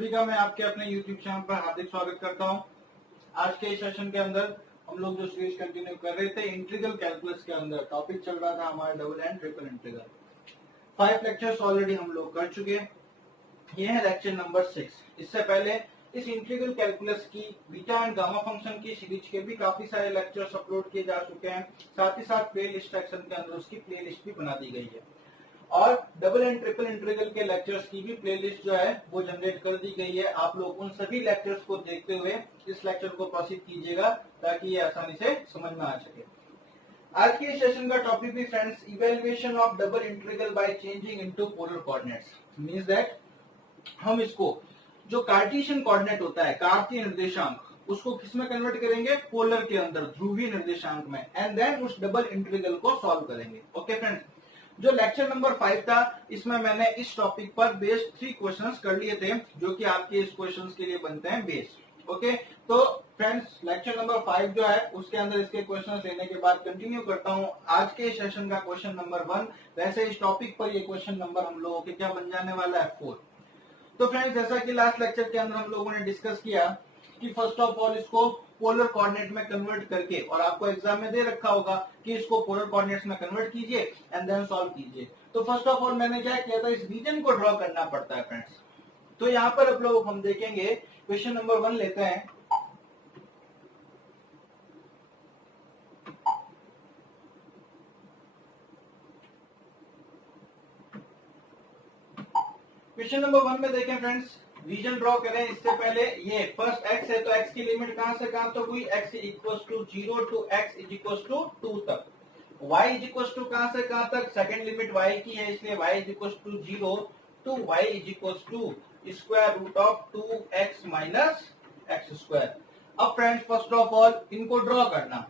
सभी का मैं आपके अपने YouTube चैनल पर हार्दिक स्वागत करता हूं। आज के इस सेशन के अंदर हम लोग जो सीरीज कंटिन्यू कर रहे थे इंटीग्रल कैलकुलस के अंदर टॉपिक चल रहा था हमारा double and triple integral. 5 lectures already हम लोग कर चुके हैं। ये है लेक्चर नंबर 6। इससे पहले इस इंटीग्रल कैलकुलस की बीटा एंड गामा फंक्शन की सीरीज के भी काफी सारे लेक्चर्स अपलोड किए जा चुके हैं। साथ ही साथ प्ले लिस्ट सेक्शन के अंदर उसकी प्ले लिस्ट भी बना दी गई है और डबल एंड ट्रिपल इंटीग्रल के लेक्चर्स की भी प्लेलिस्ट जो है वो जनरेट कर दी गई है। आप लोग उन सभी लेक्चर्स को देखते हुए इस लेक्चर को प्रोसीड कीजिएगा ताकि ये आसानी से समझ में आ सके। आज के सेशन का टॉपिक भी friends evaluation of double integral by changing into polar coordinates. Means that हम इसको जो कार्टेशियन कोऑर्डिनेट होता है कार्तीय निर्देशांक उसको किसमें कन्वर्ट करेंगे, पोलर के अंदर ध्रुवीय निर्देशांक में, एंड देन उस डबल इंटीग्रल को सॉल्व करेंगे। ओके फ्रेंड्स, जो लेक्चर नंबर 5 था इसमें मैंने इस टॉपिक पर बेस 3 क्वेश्चंस कर लिए थे जो कि आपके इस क्वेश्चंस के लिए बनते हैं बेस। ओके, तो फ्रेंड्स लेक्चर नंबर 5 जो है उसके अंदर इसके क्वेश्चंस लेने के बाद कंटिन्यू करता हूं आज के सेशन का क्वेश्चन नंबर 1। वैसे इस टॉपिक पर ये क्वेश्चन नंबर हम लोगों के क्या बन जाने वाला है 4। तो फ्रेंड्स जैसा कि लास्ट लेक्चर के अंदर हम लोगों ने डिस्कस किया कि फर्स्ट ऑफ ऑल इसको पोलर कोऑर्डिनेट में कन्वर्ट करके, और आपको एग्जाम में दे रखा होगा कि इसको पोलर कोऑर्डिनेट्स में कन्वर्ट कीजिए एंड देन सॉल्व कीजिए। तो फर्स्ट ऑफ ऑल मैंने क्या किया था, इस रीजन को ड्रॉ करना पड़ता है फ्रेंड्स। तो यहाँ पर अब लोग हम देखेंगे क्वेश्चन नंबर 1 लेते हैं। क्वेश्चन नंबर 1 में देखें फ्रेंड्स, रीजन ड्रॉ करें। इससे पहले ये फर्स्ट x है तो x की लिमिट कहां से कहां तक हुई, x equals to 0 to x equals to 2 तक। y इक्वल्स टू कहां से कहां तक, सेकंड लिमिट y की है इसलिए y equals to 0 to y equals to square root of 2x minus x square. अब फ्रेंड्स फर्स्ट ऑफ ऑल इनको ड्रॉ करना।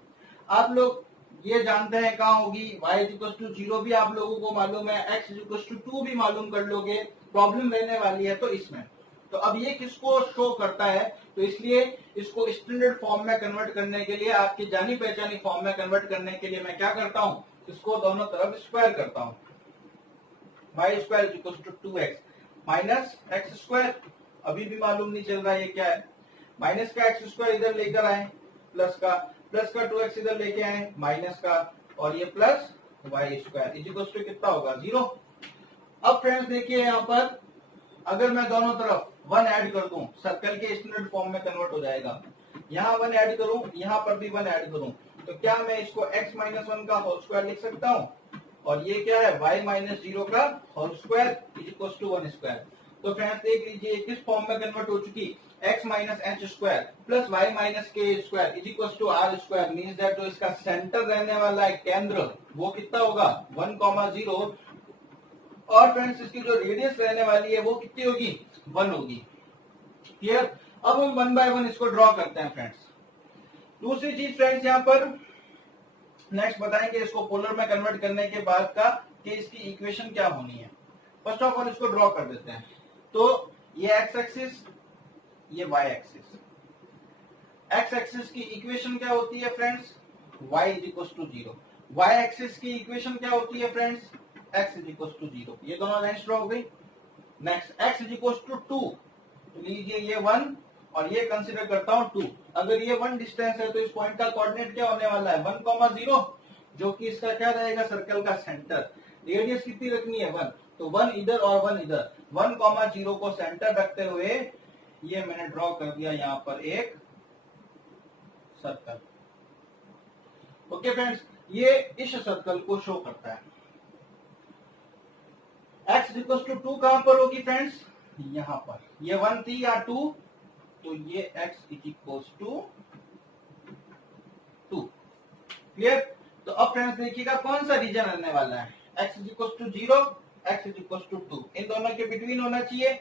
आप लोग ये जानते हैं कहां होगी, y इक्वल्स टू 0 भी आप लोगों को मालूम है, x इक्वल्स टू 2 भी मालूम कर लोगे। प्रॉब्लम रहने वाली है तो इसमें तो अब ये किसको शो करता है, तो इसलिए इसको स्टैंडर्ड फॉर्म में कन्वर्ट करने के लिए, आपकी जानी पहचानी फॉर्म में कन्वर्ट करने के लिए मैं क्या करता हूं, इसको दोनों तरफ स्क्वायर करता हूं। y square equals to 2x minus x square, अभी भी मालूम नहीं चल रहा है ये क्या है, माइनस का x स्क्वायर इधर लेकर आए, प्लस का 2x इधर लेके आए, माइनस का, और ये plus y square equals to कितना होगा 0। अब फ्रेंड्स देखिए यहाँ पर अगर मैं दोनों तरफ 1 ऐड कर दूं, सर्कल के स्टैंडर्ड फॉर्म में कन्वर्ट हो जाएगा। यहाँ 1 ऐड करूं, यहाँ पर भी 1 ऐड करूं, तो क्या मैं इसको x माइनस 1 का होल स्क्वायर लिख सकता हूँ, और ये क्या है y माइनस 0 का whole square equals to 1 square. तो फ्रेंड्स देख लीजिए किस फॉर्म में कन्वर्ट हो चुकी, x minus H square plus y minus K square equals to r square. Means that जो इसका सेंटर रहने वाला है केंद्र वो कितना होगा 1,0, और फ्रेंड्स इसकी जो रेडियस रहने वाली है वो कितनी होगी 1 होगी। क्लियर। अब हम 1 बाय 1 इसको ड्रॉ करते हैं फ्रेंड्स। दूसरी चीज फ्रेंड्स यहाँ पर नेक्स्ट बताएंगे इसको पोलर में कन्वर्ट करने के बाद का कि इसकी इक्वेशन क्या होनी है। फर्स्ट ऑफ ऑल इसको ड्रॉ कर देते हैं। तो ये एक्स एक्सिस, ये वाई एक्सिस। एक्स एक्सिस की इक्वेशन क्या होती है friends, y equals to 0। Y axis की इक्वेशन क्या होती है फ्रेंड्स, x इक्वल्स टू 0। ये दोनों लाइन्स ड्रॉ हो गई। नेक्स्ट x इक्वल्स टू 2, तो लीजिए ये 1 और ये कंसीडर करता हूं 2। अगर ये 1 डिस्टेंस है तो इस पॉइंट का कोऑर्डिनेट क्या होने वाला है 1,0, जो कि इसका क्या रहेगा सर्कल का सेंटर। रेडियस कितनी रखनी है 1, तो 1 इधर और 1 इधर, 1,0 को सेंटर रखते हुए ये मैंने ड्रॉ कर दिया यहाँ पर एक सर्कल। ओके फ्रेंड्स, ये इस सर्कल को शो करता है। x इक्वल्स टू 2 कहां पर होगी फ्रेंड्स, यहां पर। ये 1 थी या 2, तो ये x इक्वल्स टू 2। क्लियर। तो अब फ्रेंड्स देखिएगा कौन सा रीजन रहने वाला है, x equals to 0, x equals to 2, इन दोनों के बिटवीन होना चाहिए।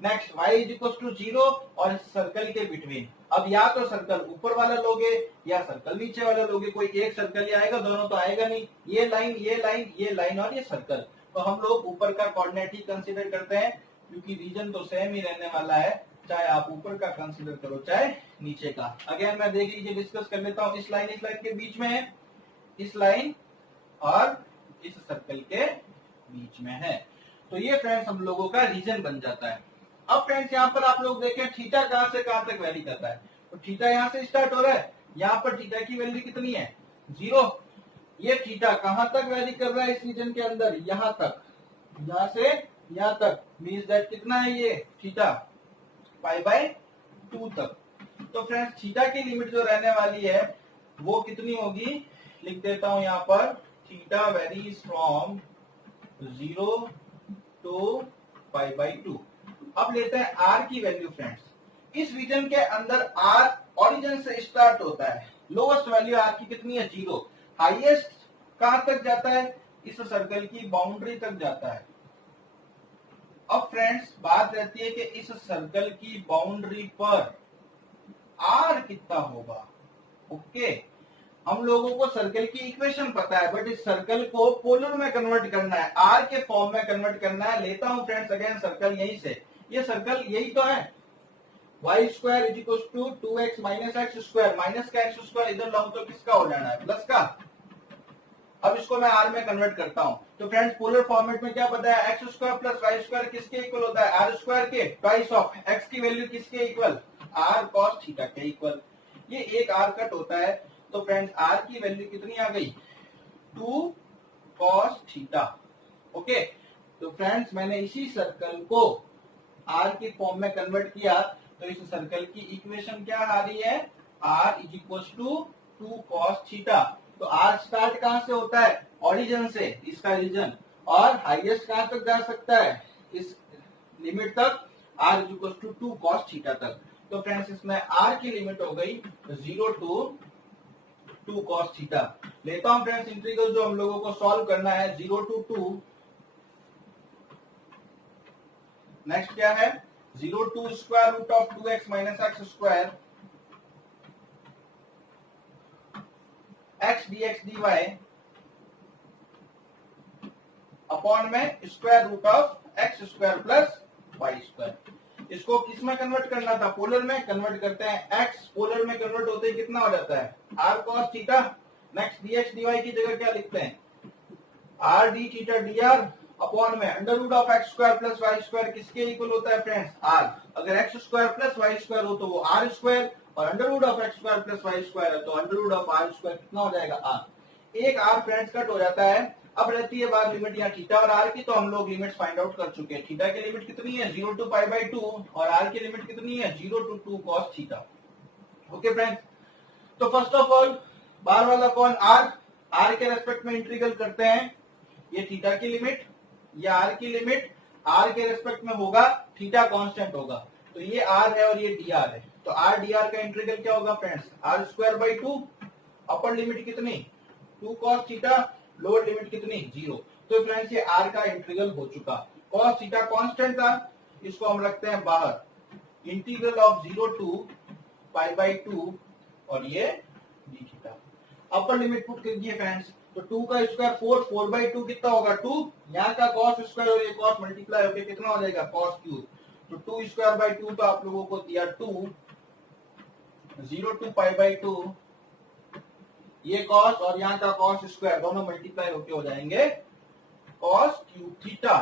नेक्स्ट y इक्वल्स टू 0 और इस सर्कल के बिटवीन। अब या तो सर्कल ऊपर वाला लोगे या सर्कल नीचे वाला लोगे, कोई एक सर्कल ही आएगा, दोनों तो आएगा नहीं। ये लाइन, ये लाइन, ये लाइन और ये सर्कल, तो हम लोग ऊपर का कोऑर्डिनेट ही कंसीडर करते हैं क्योंकि रीजन तो सेम ही रहने वाला है, चाहे आप ऊपर का कंसीडर करो चाहे नीचे का। अगेन मैं देख लीजिए डिस्कस कर लेता हूँ। इस लाइन के बीच में है, इस लाइन और इस सर्कल के बीच में है, तो ये फ्रेंड्स हम लोगों का रीजन बन जाता है। अब फ्रेंड्स यहाँ पर आप लोग देखें थीटा कहां से कहां तक वैरी करता है, तो थीटा यहाँ से स्टार्ट हो रहा है, यहाँ पर थीटा की वैल्यू कितनी है 0। ये थीटा कहां तक वैरी कर रहा है इस रीजन के अंदर, यहाँ तक, यहाँ से यहाँ तक, मीन्स दैट कितना है ये थीटा π/2 तक। तो फ्रेंड्स थीटा की लिमिट जो रहने वाली है वो कितनी होगी, लिख देता हूं यहाँ पर, थीटा वेरीज फ्रॉम 0 to π/2। अब लेते हैं r की वैल्यू फ्रेंड्स। इस रीजन के अंदर r ओरिजिन से स्टार्ट होता है, लोएस्ट वैल्यू r की कितनी है 0, हाईएस्ट कहां तक जाता है, इस सर्कल की बाउंड्री तक जाता है। अब फ्रेंड्स बात रहती है कि इस सर्कल की बाउंड्री पर r कितना होगा। ओके, हम लोगों को सर्कल की इक्वेशन पता है, बट इस सर्कल को पोलर में कन्वर्ट करना है, r के फॉर्म में कन्वर्ट करना है। लेता हूं फ्रेंड्स अगेन सर्कल यहीं से, ये सर्कल यही तो है, y² = 2x - x², माइनस का x² इधर लाऊं तो किसका हो जाना है, प्लस का। अब इसको मैं r में कन्वर्ट करता हूं, तो फ्रेंड्स पोलर फॉर्मेट में क्या पता है, x² + y² किसके इक्वल होता है, r² के ट्वाइस ऑफ x की वैल्यू किसके इक्वल, r cos थीटा के इक्वल। ये एक r कट होता है, तो फ्रेंड्स r की वैल्यू कितनी आ गई 2 cos थीटा। ओके, तो फ्रेंड्स मैंने इसी सर्कल को r की फॉर्म में कन्वर्ट किया, तो इस सर्कल की इक्वेशन क्या आ रही है, r = 2 cos थीटा। तो r स्टार्ट कहां से होता है, ओरिजिन से, इसका रीजन, और हाईएस्ट कहां तक जा सकता है, इस लिमिट तक, r = 2 cos थीटा तक। तो फ्रेंड्स इसमें r की लिमिट हो गई 0 to 2 cos थीटा। लेता हूं फ्रेंड्स इंटीग्रल जो हम लोगों को सॉल्व करना है, 0 to 2, नेक्स्ट क्या है 0 to √2x - x² x dx dy upon में √x² + y²। इसको किस में कन्वर्ट करना था, पोलर में कन्वर्ट करते हैं, x पोलर में कन्वर्ट होते ही कितना हो जाता है r cos theta. Next dx dy की जगह क्या लिखते हैं, r d theta dr upon में √x² + y² किसके इक्वल होता है फ्रेंड्स, r। अगर x² + y² हो तो वो r², और √x² + y² है तो √r² कितना हो जाएगा r। एक r फ्रेंड्स कट हो जाता है। अब रहती है बात लिमिट यहाँ थीटा और r की, तो हम लोग लिमिट्स फाइंड आउट कर चुके हैं। थीटा की लिमिट कितनी है 0 to π/2, और r की लिमिट कितनी है 0 to 2 cos theta. Okay friends, तो फर्स्ट ऑफ ऑल बार वाला कौन, r के रेस्पेक्ट में इंटीग्रल करते हैं, ये थीटा की लिमिट, ये r की लिमिट, r के रेस्पेक्ट में होगा, थीटा कांस्टेंट होगा, तो ये r है और ये dr है। तो r dr का इंटीग्रल क्या होगा फ्रेंड्स, r²/2, अपर लिमिट कितनी 2 cos थीटा, लोअर लिमिट कितनी 0। तो फ्रेंड्स ये r का इंटीग्रल हो चुका। cos थीटा कांस्टेंट था, इसको हम रखते हैं बाहर, इंटीग्रल ऑफ 0 to π/2, और ये d theta. Upper limit put कर दिए फ्रेंड्स, तो 2 का स्क्वायर 4, 4/2 कितना होगा 2, यहाँ का cos स्क्वायर और ये cos मल्टीप्लाई होकर कितना हो जाएगा cos3। तो 2²/2 तो आप लोगों को दिया 2, 0 to π/2, ये cos और यहाँ का cos स्क्वायर दोनों मल्टीप्लाई होके हो जाएंगे cos³ थीटा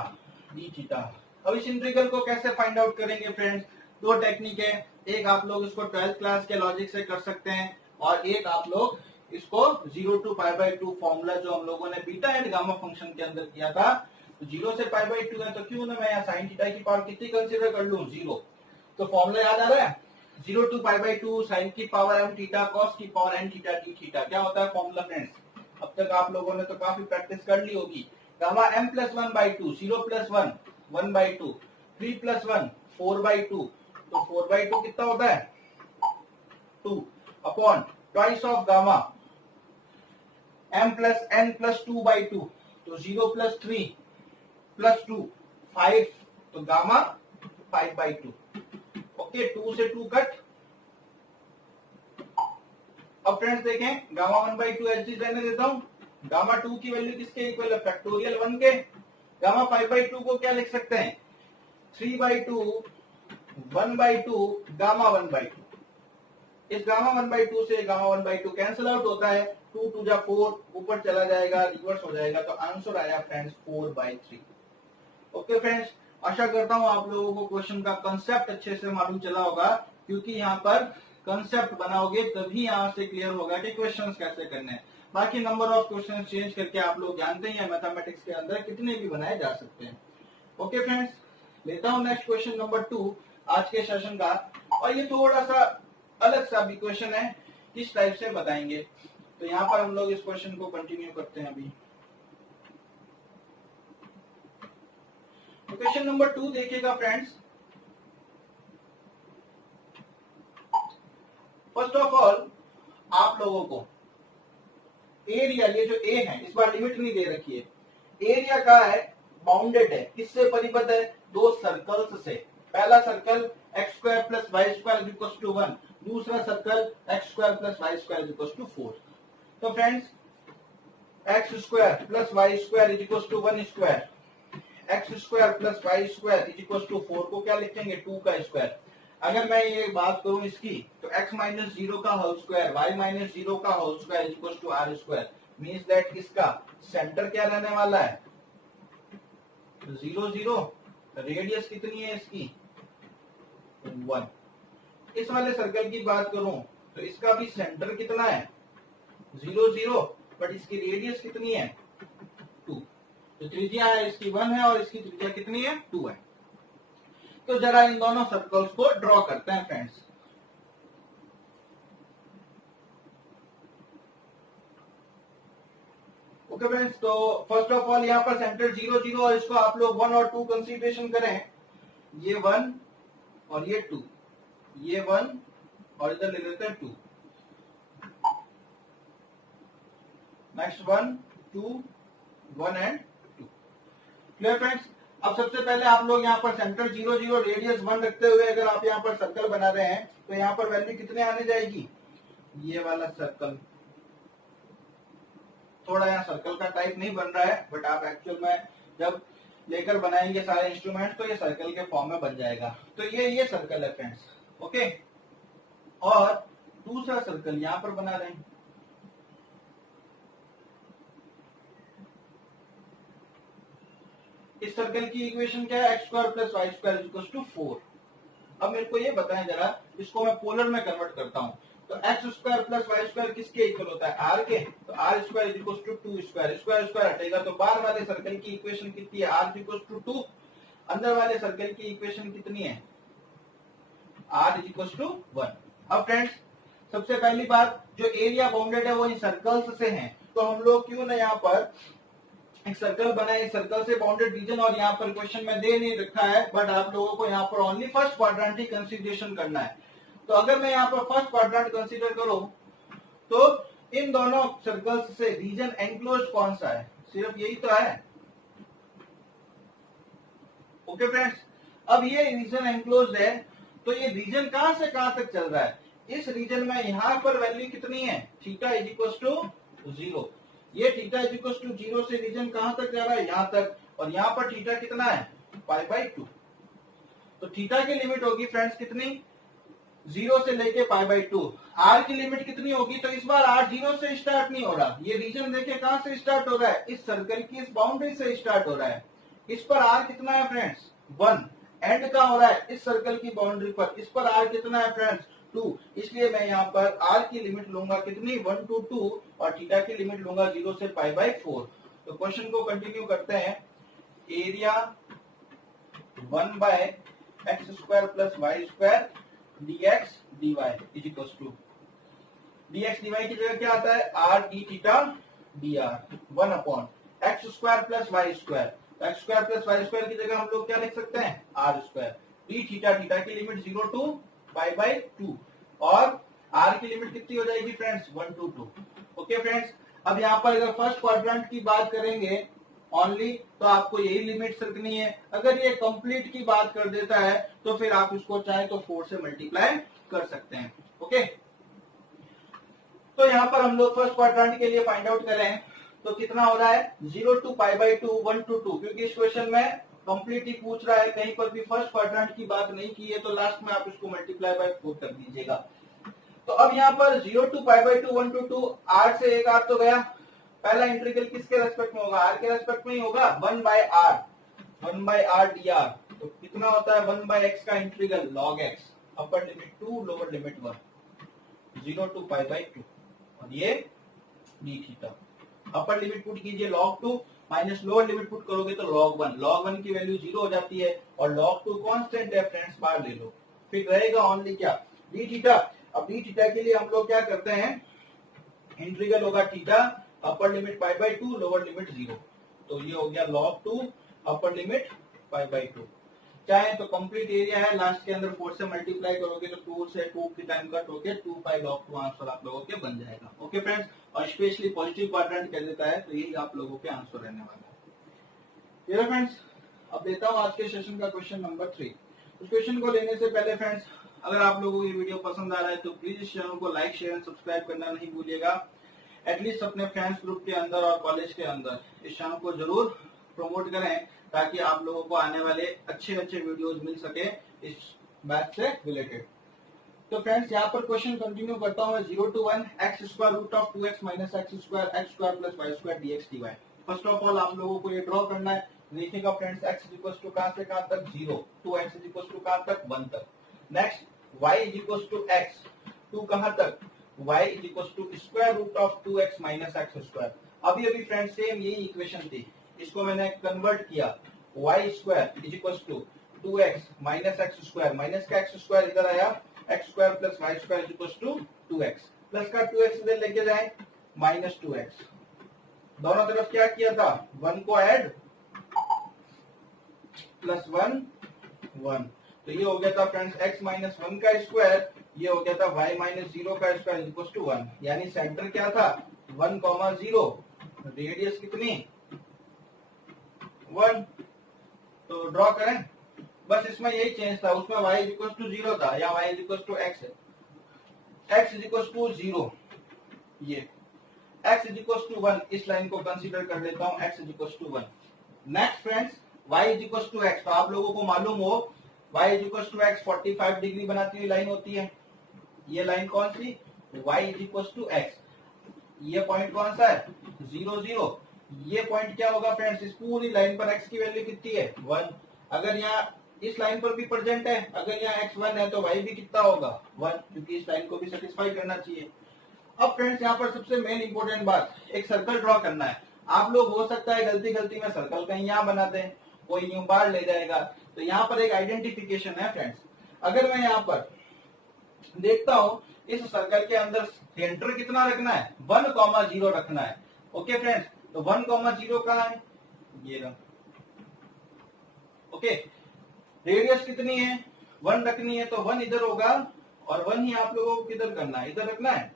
d थीटा। अब इस इंटीग्रल को कैसे फाइंड आउट करेंगे फ्रेंड्स, दो टेक्निक है, एक आप लोग इसको 12th क्लास के लॉजिक से कर सकते हैं, और एक आप लोग इसको 0 to π/2 फॉर्मूला जो हम लोगों ने बीटा एंड गामा फंक्शन के अंदर किया था, तो 0 से π/2 है, तो क्यों ना मैं यहाँ sin थीटा की पावर कितनी कंसीडर कर लूं 0। तो फॉर्मूला याद आ रहा है, 0 to π/2 sin की पावर m थीटा cos की power n theta d theta. क्या होता है फॉर्मूला फ्रेंड्स, अब तक आप लोगों ने तो काफी प्रैक्टिस कर ली होगी। गामा m + 1/2, 0 + 1 1/2, 3 + 1 4/2, तो 4/2 कितना होता है 2, upon twice of gamma m + n + 2/2, तो 0 + 3 + 2 5, तो गामा 5/2। ओके, 2 से 2 कट। अब फ्रेंड्स देखें, गामा 1/2 एच रहने देता हूं, गामा 2 की वैल्यू किसके इक्वल है, फैक्टोरियल 1 के। गामा 5/2 को क्या लिख सकते हैं 3/2 1/2 गामा 1/2। इस गामा 1/2 से गामा 1/2 कैंसिल आउट होता है, 2 2 जा 4, ऊपर चला जाएगा, रिवर्स हो जाएगा, तो आंसर आया फ्रेंड्स 4/3। ओके फ्रेंड्स, आशा करता हूं आप लोगों को क्वेश्चन का कंसेप्ट अच्छे से मालूम चला होगा, क्योंकि यहाँ पर कंसेप्ट बनाओगे तभी यहाँ से क्लियर होगा कि क्वेश्चंस कैसे करने हैं। बाकी नंबर ऑफ क्वेश्चंस चेंज करके आप लोग जानते हैं मैथमेटिक्स के अंदर कितने भी बनाए जा सकते हैं। ओके फ्रेंड्स, लेता हूं नेक्स्ट क्वेश्चन नंबर 2 आज के सेशन का, और ये थोड़ा सा अलग सा भी क्वेश्चन है, किस टाइप से बताएंगे। तो यहाँ पर हम लोग इस क्वेश्चन को कंटिन्यू करते हैं अभी। तो क्वेश्चन नंबर 2 देखिएगा फ्रेंड्स। फर्स्ट ऑफ ऑल आप लोगों को एरिया, ये जो ए है इस बार लिमिट नहीं दे रखी है, एरिया का है बाउंडेड है, किससे परिबद्ध है, दो सर्कल्स से। पहला circle X square plus Y square equal to 1, दूसरा circle X square plus Y square equal to 4। तो friends X square plus Y square equal to 1 square, X square plus Y square equal to 4 को क्या लिखेंगे, 2 का square. अगर मैं ये बात करूं इसकी, तो x माइनस 0 का होल स्क्वायर, y माइनस 0 का whole square equal to R square, means that इसका सेंटर क्या रहने वाला है, 0 0। रेडियस कितनी है इसकी, 1। इस वाले सर्कल की बात करूं तो इसका भी सेंटर कितना है, 0 0, बट इसकी रेडियस कितनी है, 2। तो त्रिज्या है इसकी 1 है और इसकी त्रिज्या कितनी है, 2 है। तो जरा इन दोनों सर्कल्स को ड्रॉ करते हैं फ्रेंड्स। ओके फ्रेंड्स, तो फर्स्ट ऑफ ऑल यहाँ पर सेंटर 0 0 और इसको आप लोग 1 और 2 कंसीडरेशन करें। ये 1 और ये 2, ये 1 और इधर ले लेते हैं 2। Next 1 2 1 and 2। Clear friends. अब सबसे पहले आप लोग यहाँ पर सेंटर 0 0 रेडियस 1 रखते हुए अगर आप यहाँ पर सर्कल बना रहे हैं तो यहाँ पर वैल्यू कितने आने जाएगी, ये वाला सर्कल। थोड़ा यहाँ सर्कल का टाइप नहीं बन रहा है, बट आप एक्चुअल में जब लेकर बनाएंगे सारे इंस्ट्रूमेंट तो ये सर्कल के फॉर्म में बन जाएगा। तो ये सर्कल है फ्रेंड्स। ओके, और दूसरा सर्कल यहाँ पर बना रहे हैं। इस सर्कल की इक्वेशन क्या है, X square plus Y square equal to 4। अब मेरे को ये बताएं जरा, इसको मैं पोलर में कन्वर्ट करता हूं। तो X square plus Y square किसके इक्वल होता है, आर के। तो R square equal to 2 square, square square हटेगा तो बाहर वाले सर्कल की इक्वेशन कितनी है, आर इक्वल टू 2। अंदर वाले सर्कल की इक्वेशन कितनी है, आर इक्वल टू 1। अब फ्रेंड्स सबसे पहली बात, जो एरिया बाउंडेड है वो इन सर्कल्स से है, तो हम लोग क्यों ना यहाँ पर एक सर्कल बनाए, सर्कल से बाउंडेड रीजन। और यहाँ पर क्वेश्चन में दे नहीं रखा है, बट आप लोगों को यहाँ पर ओनली फर्स्ट क्वाड्रेंट ही कंसीडरेशन करना है। तो अगर मैं यहाँ पर फर्स्ट क्वाड्रेंट कंसीडर करूं तो इन दोनों सर्कल्स से रीजन एंक्लोज कौन सा है, सिर्फ यही तो है। ओके फ्रेंड्स, अब ये रीजन एंक्लोज है, तो ये रीजन कहां से कहां तक चल रहा है, इस रीजन में यहाँ पर वैल्यू कितनी है, थीटा इज इक्वल टू 0। ये थीटा इज इक्वल टू 0 से रीजन कहां तक जा रहा है, यहां तक। और यहाँ पर थीटा कितना है, π/2। तो थीटा की लिमिट होगी फ्रेंड्स कितनी, 0 से लेके π/2। आर की लिमिट कितनी होगी, तो इस बार आर 0 से स्टार्ट नहीं हो रहा, ये रीजन देखे कहां से स्टार्ट हो रहा है, इस सर्कल की इस बाउंड्री से स्टार्ट हो रहा है। इस पर आर कितना है फ्रेंड्स, 1। एंड कहां हो रहा है, इस सर्कल की बाउंड्री पर। इस पर आर कितना है फ्रेंड्स, 2। इसलिए मैं यहाँ पर आर की लिमिट लूंगा कितनी, 1 to 2, और थीटा की लिमिट लूंगा 0 से π/4। तो क्वेश्चन को कंटिन्यू करते हैं। Area 1/x square plus Y square dx dy is equal to, dx dy की जगह क्या आता है, r d theta dr, 1/x square plus Y square. X square plus Y square की जगह हम लोग क्या लिख सकते हैं, R square D theta. Theta की लिमिट 0 to π/2, और आर की लिमिट कितनी हो जाएगी फ्रेंड्स, 1 to 2। ओके फ्रेंड्स, अब यहाँ पर अगर फर्स्ट क्वाड्रेंट की बात करेंगे ओनली, तो आपको यही लिमिट रखनी है। अगर ये कंप्लीट की बात कर देता है तो फिर आप इसको चाहे तो 4 से मल्टीप्लाई कर सकते हैं। ओके, तो यहाँ पर हम लोग फर्स्ट क्वाड्रेंट के लिए फाइंड आउट करें तो कितना हो रहा है, 0 to π/2, 1 to 2, क्योंकि इस क्वेश्चन में कंप्लीट ही पूछ रहा है, कहीं पर भी फर्स्ट क्वाड्रेंट की बात नहीं की है, तो लास्ट में आप इसको मल्टीप्लाई बाय 4 कर दीजिएगा। तो अब यहाँ पर 0 to π/2, 1 to 2, r से एक r तो गया। पहला इंटीग्रल किसके रेस्पेक्ट में होगा, r के रेस्पेक्ट में ही होगा, 1/r dr तो कितना होता है 1/x का integral log x, upper limit 2 lower limit 1, 0 to π/2, और ये d theta. Upper limit put कीजिए log 2 minus lower limit put करोगे तो log 1, log 1 की वैल्यू 0 हो जाती है और log 2 कांस्टेंट है फ्रेंड्स, बाहर ले लो, फिर रहेगा ओनली क्या d थीटा। अब d थीटा के लिए हम लोग क्या करते हैं, इंटीग्रल होगा theta upper limit π/2 lower limit 0, तो ये हो गया log 2 अपर लिमिट π/2। चाहे तो कंप्लीट एरिया है, लास्ट के अंदर 4 से मल्टीप्लाई करोगे तो 2 से 2 की टाइम कट होके 2 पाई log 2 आंसर आप लोगों के बन जाएगा। ओके फ्रेंड्स, और स्पेशली पॉजिटिव क्वाड्रेंट कह देता है तो यही आप लोगों के आंसर रहने वाला है। ये फ्रेंड्स, अब देता हूँ आज के सेशन का क्वेश्चन नंबर 3। उस क्वेश्चन को लेने से पहले फ्रेंड्स, अगर आप लोगों को ये वीडियो पसंद आ रहा है तो प्लीज इस चैनल को लाइक शेयर एंड सब्सक्राइब करना नहीं भूलिएगा। एटलीस्ट अपने फ्रेंड्स ग्रुप के अंदर और कॉलेज के अंदर इस चैनल को जरूर प्रमोट करें ताकि आप लोगों को आने वाले अच्छे अच्छे वीडियोस मिल सके इस मैथ से रिलेटेड। तो फ्रेंड्स, यहाँ पर क्वेश्चन कंटिन्यू करता हूँ 0 to 1 x square root of 2x minus X square plus Y square dx dy। फर्स्ट ऑफ ऑल आप लोगों को ये ड्रॉ करना है। देखिएगा फ्रेंड्स, x इक्वल टू कहाँ से कहाँ तक 0, 2x इक्वल टू कहाँ तक 1 तक। Next y equal to x, 2 कहाँ तक, y equal to square root of 2x minus X square. अभी अभी फ्रेंड्स सेम यही इक्वेशन थी, इसको मैंने कन्वर्ट किया, y square is equal to 2x minus X square, minus का एक्स स्क्वायर इधर आया, x square plus Y square is equal to 2x, plus का 2x इधर लेके जाए माइनस 2x। दोनों तरफ क्या किया था, 1 को ऐड प्लस 1 1, तो ये हो गया था फ्रेंड्स x माइनस 1 का स्क्वायर, ये हो गया था y माइनस 0 का स्क्वायर इज इक्वल टू 1। यानी सेंटर क्या था 1, 0, रेडियस कितनी 1। तो ड्रॉ करें, बस इसमें यही चेंज था, उसमें y इक्वल टू 0 था, या y इक्वल टू x है, x इक्वल टू 0, ये x इक्वल टू 1, इस लाइन को कंसीडर कर लेता हूं x equal to 1। Next friends, y equal to x, तो आप लोगों को मालूम हो y equal to x 45 degree बनाती हुई लाइन होती है। ये लाइन कौन सी, y इक्वल टू x, ये पॉइंट कौन सा है 0 0, ये पॉइंट क्या होगा फ्रेंड्स, इस पूरी लाइन पर x की वैल्यू कितनी है 1। अगर यहाँ इस लाइन पर भी प्रेजेंट है, अगर यहाँ x 1 है तो y भी कितना होगा 1, क्योंकि इस लाइन को भी सेटिस्फाई करना चाहिए। अब फ्रेंड्स, यहाँ पर सबसे मेन इंपॉर्टेंट बात, एक सर्कल ड्रॉ करना है। आप लोग हो सकता है गलती में सर्कल कहीं यहाँ बनाते हैं, कोई यूं बाहर ले जाएगा, तो यहाँ पर एक आइडेंटिफिकेशन है फ्रेंड्स। अगर मैं यहाँ पर देखता हूँ, इस सर्कल के अंदर सेंटर कितना रखना है 1, 0 रखना है। ओके फ्रेंड्स, तो 1, 0 कहाँ है, ये रहा। ओके, रेडियस कितनी है 1 रखनी है, तो 1 इधर होगा और 1 ही आप लोगों को किधर करना है, इधर रखना है।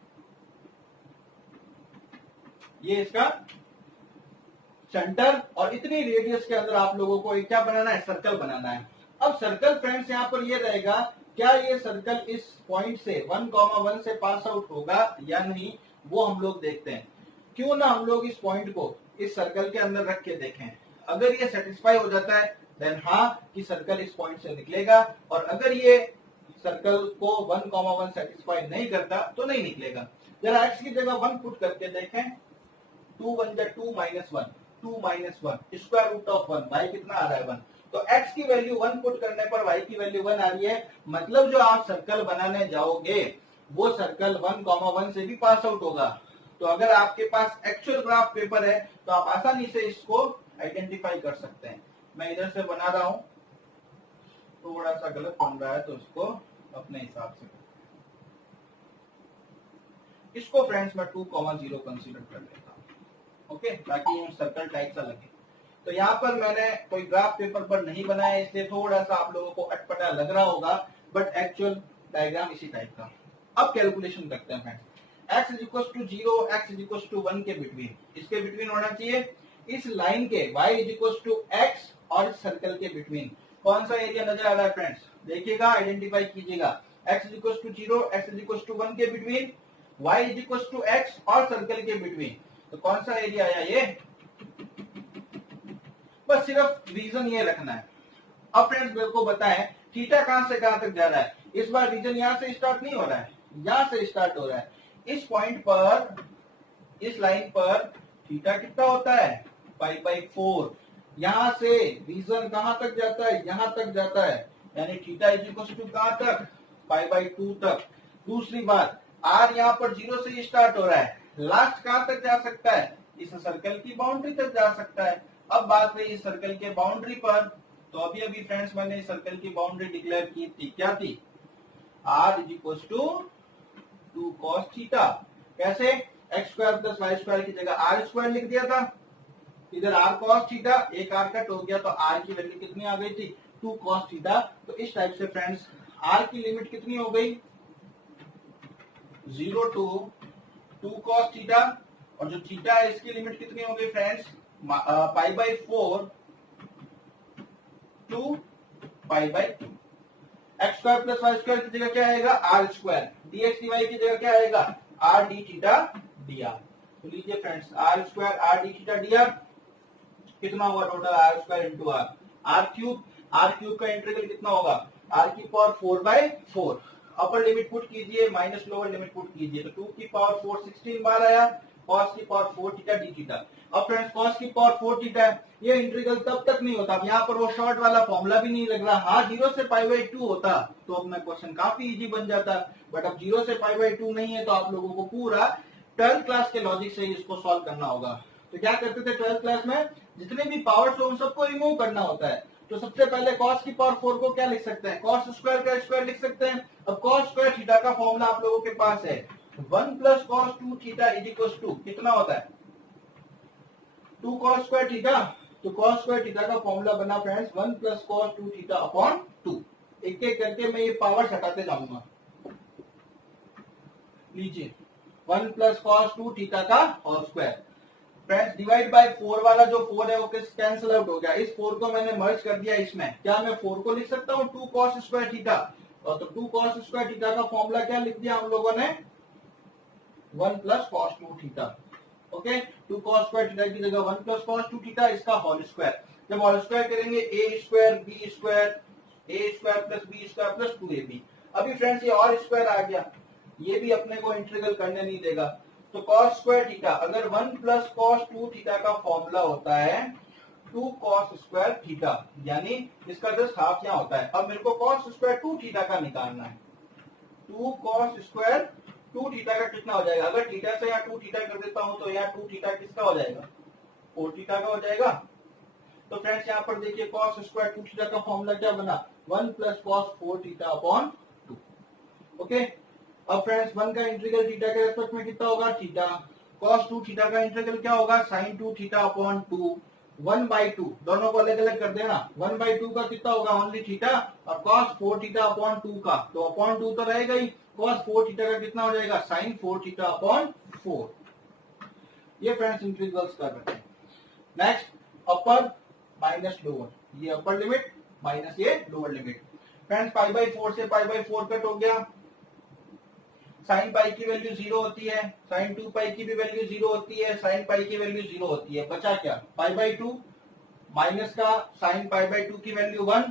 ये इसका सेंटर, और इतनी रेडियस के अंदर आप लोगों को एक क्या बनाना है, सर्कल बनाना है। अब सर्कल फ्रेंड्स यहाँ पर ये रहेगा, क्या ये सर्कल इस पॉइंट से 1, 1 से पास आउट होगा या नहीं, वो हम लोग देखते हैं। क्यों ना हम लोग इस पॉइंट को इस सर्कल के अंदर रख के देखें। अगर ये सेटिस्फाई हो जाता है देन हाँ कि सर्कल इस पॉइंट से निकलेगा, और अगर ये सर्कल को 1, 1 सेटिस्फाई नहीं करता तो नहीं निकलेगा। जरा x की जगह 1 पुट करके देखें, 2 1 2 minus 1, 2 minus 1 square root of 1, y कितना आ रहा है 1, तो x की वैल्यू 1 पुट करने पर y की वैल्यू 1 आ रही है। मतलब जो आप सर्कल बनाने जाओगे वो सर्कल 1, 1 से भी पास आउट होगा। तो अगर आपके पास एक्चुअल ग्राफ पेपर है तो आप आसानी से इसको आइडेंटिफाई कर सकते हैं। मैं इधर से बना रहा हूं, थोड़ा सा गलत बन रहा है तो इसको अपने हिसाब से, इसको फ्रेंड्स मैं 2, 0 कंसीडर कर लेता हूं। ओके, ताकि सर्कल टाइप सा लगे। तो यहाँ पर मैंने कोई ग्राफ पेपर पर नहीं बनाया, इसलिए थोड़ा सा आप लोगों को अटपटा लग रहा होगा, बट एक्चुअल डायग्राम इसी टाइप का। अब कैलकुलेशन करते हैं friends, x is equal to 0, x is equal to 1 के बिटवीन, इसके बिटवीन होना चाहिए इस लाइन के y is equal to x और इस सर्कल के बिटवीन कौन सा एरिया नजर आ रहा है फ्रेंड्स, देखिएगा, आइडेंटिफाई कीजिएगा। x is equal to 0, x is equal to 1 के between, y is equal to x और सर्कल के बिटवीन, तो कौन सा एरिया आया ये, बस सिर्फ रीजन ये रखना है। अब फ्रेंड्स मेरे को बताएं थीटा कहां से कहां तक जा रहा है। इस बार रीजन यहां से स्टार्ट नहीं हो रहा है, यहां से स्टार्ट हो रहा है। इस पॉइंट पर, इस लाइन पर थीटा कितना होता है 4, यहां से रीजन कहां तक जाता है, यहां तक जाता है, यानी थीटा इज इक्वल टू कहां तक, π/2 तक। दूसरी बात, आर यहाँ पर 0 से स्टार्ट हो रहा है, लास्ट कहां तक जा सकता है, इस सर्कल की बाउंड्री तक जा सकता है। अब बात रही इस सर्कल के बाउंड्री पर, तो अभी अभी फ्रेंड्स मैंने इस सर्कल की बाउंड्री डिक्लेयर की थी, क्या थी, R is equal to 2 cos theta. कैसे, x² + y² की जगह r² लिख दिया था, इधर r cos थीटा, एक r कट हो गया तो r की वैल्यू कितनी आ गई थी, 2 cos थीटा। तो इस टाइप से फ्रेंड्स r की लिमिट कितनी हो गई, 0 to 2 cos थीटा, और जो थीटा है इसकी लिमिट कितनी हो गई फ्रेंड्स, π/4 to π/2। x² + y² की जगह क्या आएगा, r², dx dy की जगह क्या आएगा, r d थीटा dr। तो लीजिए friends, r² r d theta dr कितना होगा total, r² into r cube का इंटीग्रल कितना होगा, r⁴ 4/4। अपर लिमिट पुट कीजिए माइनस लोअर लिमिट पुट कीजिए, तो 2⁴ 16 बार आया, cos⁴ थीटा डी थीटा। अब फ्रेंड्स cos⁴ थीटा है, ये इंटीग्रल तब तक नहीं होता, अब यहाँ पर वो शॉर्ट वाला फॉर्मूला भी नहीं लग रहा। हाँ 0 से π/2 होता तो अपना क्वेश्चन काफी इजी बन जाता, बट अब 0 से π/2 नहीं है, तो आप लोगों को पूरा 12th क्लास के लॉजिक से इसको सॉल्व करना होगा। तो क्या करते थे 12th क्लास में, जितने भी पावर्स हो उन सबको रिमूव करना होता है। तो सबसे पहले cos⁴ को क्या लिख सकते हैं, cos² का स्क्वायर लिख सकते हैं। अब cos² थीटा का फॉर्मूला आप लोगों के पास है, 1 + cos2 theta is equal to कितना होता है, 2 cos² थीटा। तो cos² थीटा का फॉर्मूला बना फ्रेंड्स 1 + cos2 थीटा अपॉन 2। एक एक करके मैं ये पावर हटाते जाऊंगा। लीजिए 1 + cos2 थीटा का whole square, friends divide by 4 वाला जो 4 है वो कैंसिल आउट हो गया, इस 4 को मैंने मर्ज कर दिया इसमें। क्या मैं 4 को लिख सकता हूँ 2 cos² थीटा, और तो 2 cos² थीटा का फॉर्मूला क्या लिख दिया हम लोगों ने, 1 + cos2 theta. Okay, 2 cos² theta की जगह 1 + cos2 थीटा, इसका होल स्क्वायर। जब होल स्क्वायर करेंगे a² b² + 2ab। अभी फ्रेंड्स ये और स्क्वायर आ गया, ये भी अपने को इंटीग्रल करने नहीं देगा। तो cos² थीटा, अगर 1 + cos2 थीटा का फॉर्मूला होता है 2 cos² थीटा, यानी इसका जस्ट हाफ यहाँ होता है। अब मेरे को cos² थीटा का निकालना है, 2 cos² थीटा का कितना हो जाएगा, अगर थीटा से यहाँ 2 थीटा कर देता हूं तो यहाँ 2 थीटा किसका हो जाएगा, 4 थीटा का हो जाएगा। तो फ्रेंड्स यहाँ पर देखिए cos² थीटा का फॉर्मूला क्या बना, 1 + cos4 थीटा अपॉन 2। ओके, अब फ्रेंड्स 1 का इंटीग्रल थीटा के रेस्पेक्ट में कितना होगा, थीटा। cos2 थीटा का इंटीग्रल क्या होगा, sin2 थीटा अपॉन 2। 1/2 दोनों को अलग अलग कर देना, 1/2 का कितना होगा, ओनली थीटा, और cos4 थीटा अपॉन 2 का, तो अपॉन 2 तो रहेगा ही, cos4 थीटा का कितना हो जाएगा, sin4 थीटा अपॉन 4। ये फ्रेंड्स इंटीग्रल्स कर रहे हैं। नेक्स्ट अपर माइनस लोअर, ये अपर लिमिट माइनस ये लोअर लिमिट। फ्रेंड्स π/4 से π/4 कट हो गया, sin π की वैल्यू 0 होती है, sin 2π की भी वैल्यू 0 होती है, sin π की वैल्यू 0 होती है, बचा क्या, π/2 माइनस का sin π/2 की वैल्यू 1,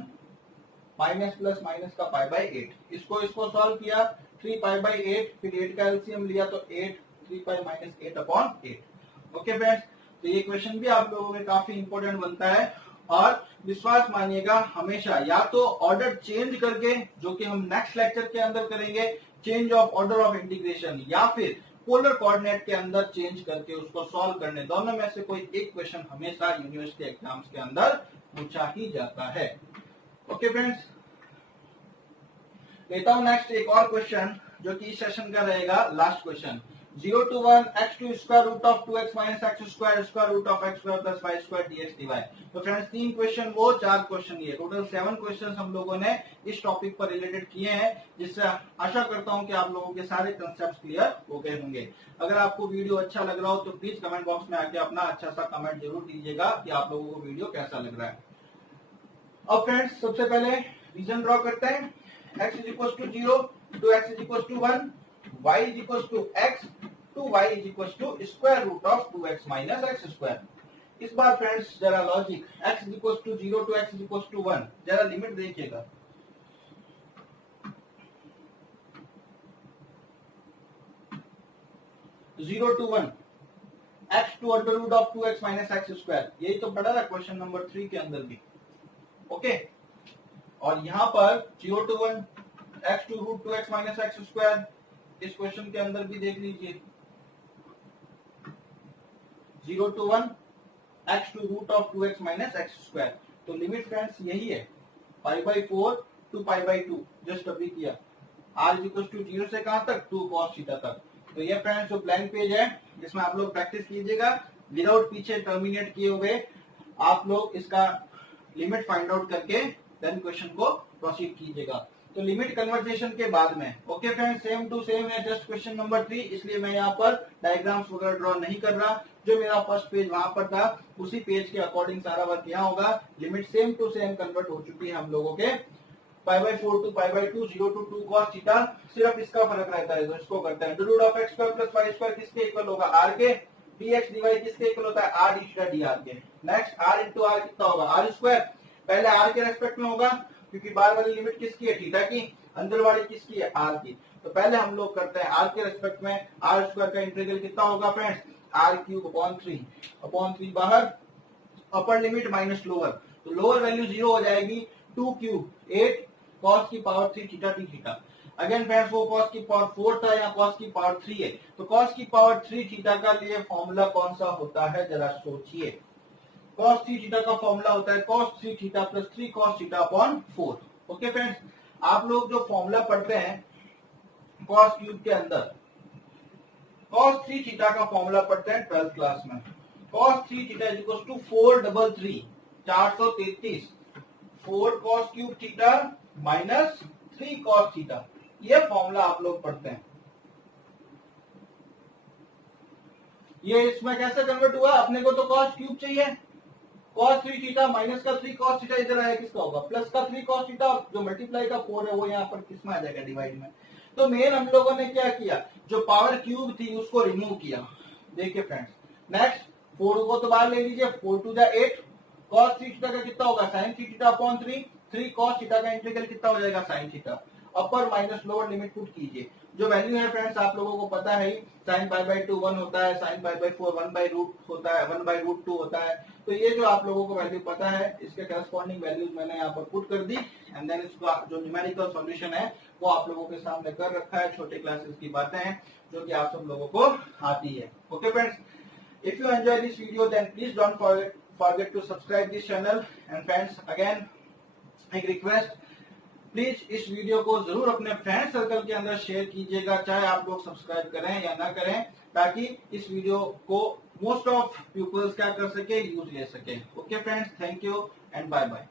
माइनस प्लस माइनस का π/8। इसको सॉल्व किया, 3π/8, फिर 8 का एलसीएम लिया तो 8, 3π - 8 अपॉन 8। ओके फ्रेंड्स, तो ये क्वेश्चन भी आप लोगों में काफी इंपॉर्टेंट बनता है, और विश्वास मानिएगा हमेशा या तो ऑर्डर चेंज करके, जो कि हम नेक्स्ट लेक्चर के अंदर करेंगे, change of order of integration, या फिर पोलर कोऑर्डिनेट के अंदर चेंज करके उसको सॉल्व करने, दोनों में से कोई एक क्वेश्चन हमेशा यूनिवर्सिटी एग्जाम्स के अंदर पूछा ही जाता है। ओके फ्रेंड्स, लेता हूं नेक्स्ट एक और क्वेश्चन जो कि इस सेशन का रहेगा last question. 0 to 1 x2 square root of 2x minus x square square root of x square plus y square dx dy। तो फ्रेंड्स 3 क्वेश्चन वो 4 क्वेश्चन ये टोटल 7 क्वेश्चन हम लोगों ने इस टॉपिक पर रिलेटेड किए हैं, जिससे आशा करता हूं कि आप लोगों के सारे कंसेप्ट क्लियर हो गए होंगे। अगर आपको वीडियो अच्छा लग रहा हो तो प्लीज कमेंट बॉक्स में आके अपना अच्छा सा कमेंट जरूर दीजिएगा कि आप लोगों को वीडियो कैसा लग रहा है। अब फ्रेंड्स सबसे पहले रीजन ड्रॉ करते हैं, x is equals to 0 to x is equals to 1, y is equals to x to y is equals to square root of 2x minus x square। इस बार फ्रेंड्स जरा logic, x is equals to 0 to x is equals to 1, जरा limit देखिएगा। Zero to 1, x x2 under root of 2x minus X square, यही तो पढ़ा था question number 3 के अंदर भी। ओके, और यहाँ पर 0 to 1 x2 root 2x minus X square, इस क्वेश्चन के अंदर भी देख लीजिए 0 to 1 x2 root of 2x minus X square. तो लिमिट फ्रेंड्स यही है, pi by 4 to pi by 2, just अभी किया। r इज इक्वल टू 0 से कहां तक, 2 cos थीटा तक। तो ये फ्रेंड्स जो ब्लैंक पेज है जिसमें आप लोग प्रैक्टिस कीजिएगा, विदाउट पीछे टर्मिनेट किए हुए आप लोग इसका लिमिट फाइंड आउट करके देन क्वेश्चन को प्रोसीड कीजिएगा। तो लिमिट कन्वर्सेशन के बाद में, okay friends, same to same है जस्ट क्वेश्चन नंबर 3, इसलिए मैं यहाँ पर डायग्राम्स वगैरह ड्रॉ नहीं कर रहा। जो मेरा फर्स्ट पेज वहां पर था उसी पेज के अकॉर्डिंग सारा वर्क यहाँ होगा। Limit same to same convert हो चुकी है हम लोगों के, pi by 4 to pi by 2, 0 to 2 cos theta, सिर्फ इसका फर्क रहता है, तो इसको करते हैं। Root of X square plus Y square किसके इक्वल होगा, आर के, dx dy किसके इक्वल होता है, R D theta D R के। नेक्स्ट आर इंटू आर कितना होगा, आर स्क्वायर, पहले आर के रेस्पेक्ट में होगा क्योंकि बाहर वाली लिमिट किसकी है, थीटा की, अंदर वाली किसकी है, आर की। तो पहले हम लोग करते हैं आर के रेस्पेक्ट में, आर स्क्वायर का इंटीग्रल कितना होगा फ्रेंड्स, आर क्यूब अपॉन 3 बाहर, अपर लिमिट माइनस लोअर, तो लोअर वैल्यू 0 हो जाएगी, 2 क्यूब 8 cos की power 3 theta T theta. Again friends वो cos की पावर 4 था या cos की पावर 3 है, तो cos की पावर 3 थीटा का लिए फॉर्मूला कौन सा होता है जरा सोचिए। cos 3 थीटा का फॉर्मूला होता है cos 3 theta plus 3 cos theta upon 4। Okay friends, आप लोग जो फॉर्मूला पढ़ते हैं cos क्यूब के अंदर, cos 3 थीटा का फॉर्मूला पढ़ते हैं 12th क्लास में। cos 3 theta is equal to 433 433 4 cos cube theta minus 3 cos theta, ये फॉर्मूला आप लोग पढ़ते हैं। ये इसमें कैसे कन्वर्ट हुआ, अपने को तो cos क्यूब चाहिए, cos 3 थीटा माइनस का 3 cos थीटा इधर आया किसका होगा, प्लस का 3 cos थीटा, जो मल्टीप्लाई का 4 है वो यहाँ पर किसमें आ जाएगा, डिवाइड में। तो मेन हम लोगों ने क्या किया, जो पावर क्यूब थी उसको रिमूव किया। देखिए फ्रेंड्स, नेक्स्ट 4 को तो बाहर ले लीजिए, 4 टू जा 8, cos 3 थीटा का कितना होगा, sin 3 theta upon 3 cos theta का इंटीग्रल कितना हो जाएगा, sin थीटा। अपर माइनस लोअर लिमिट पुट कीजिए, जो वैल्यू है फ्रेंड्स आप लोगों को पता है, sin पाई बाई 2 1 होता है, sin pi by 4 1 by root होता है, 1 बाई रूट 2 होता है। तो ये जो आप लोगों को वैल्यू पता है, इसके करस्पॉन्डिंग वैल्यूज मैंने यहाँ पर पुट कर दी, एंड देन इसका जो न्यूमेरिकल सॉल्यूशन है वो आप लोगों के सामने कर रखा है। छोटे क्लासेस की बातें हैं जो कि आप सब लोगों को आती है। Okay friends, if you enjoy this video then please don't forget to subscribe this channel, and friends again एक रिक्वेस्ट, प्लीज इस वीडियो को जरूर अपने फ्रेंड सर्कल के अंदर शेयर कीजिएगा, चाहे आप लोग सब्सक्राइब करें या ना करें, ताकि इस वीडियो को मोस्ट ऑफ पीपल्स क्या कर सके, यूज ले सके। Okay friends, thank you and bye bye.